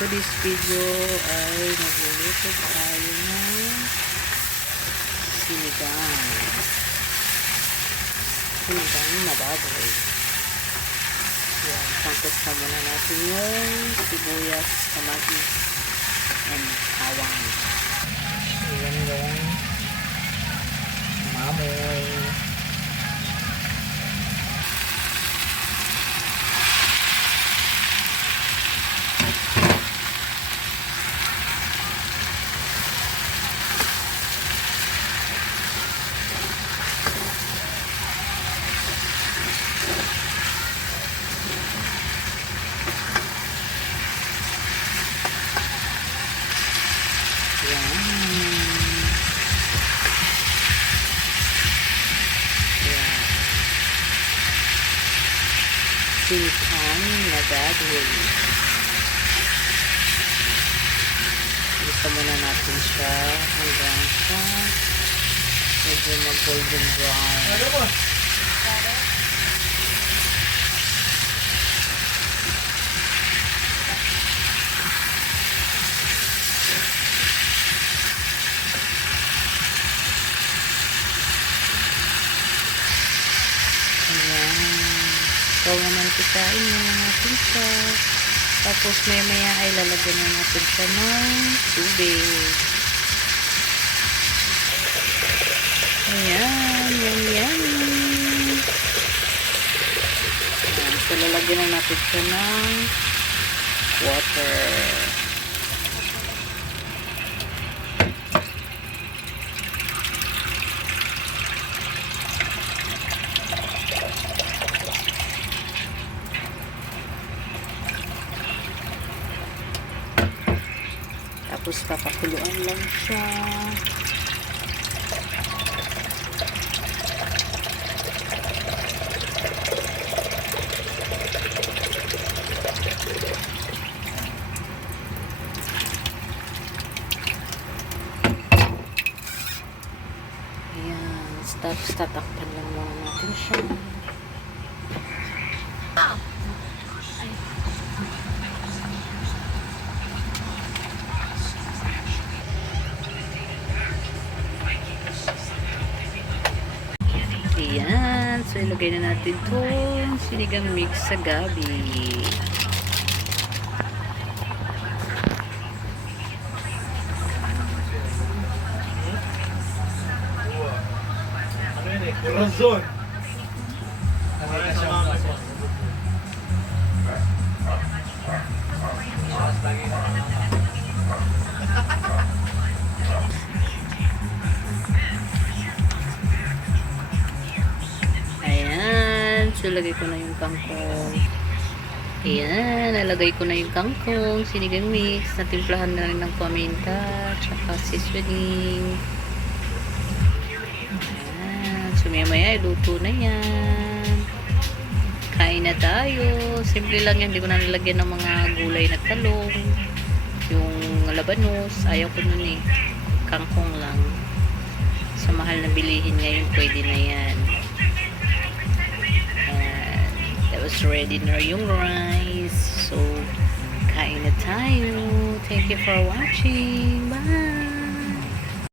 to this video ay magluluto tayo ng sinigang na baboy. Yan, sangkot na muna natin yung sibuyas, kamatis, and bawang. Ayan yung mamoy. Sinigang na baboy. Gusto muna natin siya hanggang sa medyo mag-golden brown. So, naman kitain na natin siya. Tapos, maya ay lalagyan na natin siya ng tubig. Ayan, yan. So, lalagyan na natin siya ng water. Tapos papakuluan lang siya. Ayan. Tapos tatakpan lang muna natin siya. Ayan. So, ilagay na natin itong sinigang mix sa gabi. Corazon. Ayan. So, lagay ko na yung kangkong. Ayan. Nalagay ko na yung kangkong. Sinigang mix. Natimplahan na rin ng paminta. Tsaka seasoning. Ayan. So, maya luto na yan. Kain na tayo. Simple lang yan. Hindi ko na nilagyan ng mga gulay na talong. Yung labanos. Ayaw ko nun eh. Kangkong lang. Sa mahal na bilihin ngayon, pwede na yan. That was ready na yung rice. So, kain na tayo. Thank you for watching. Bye!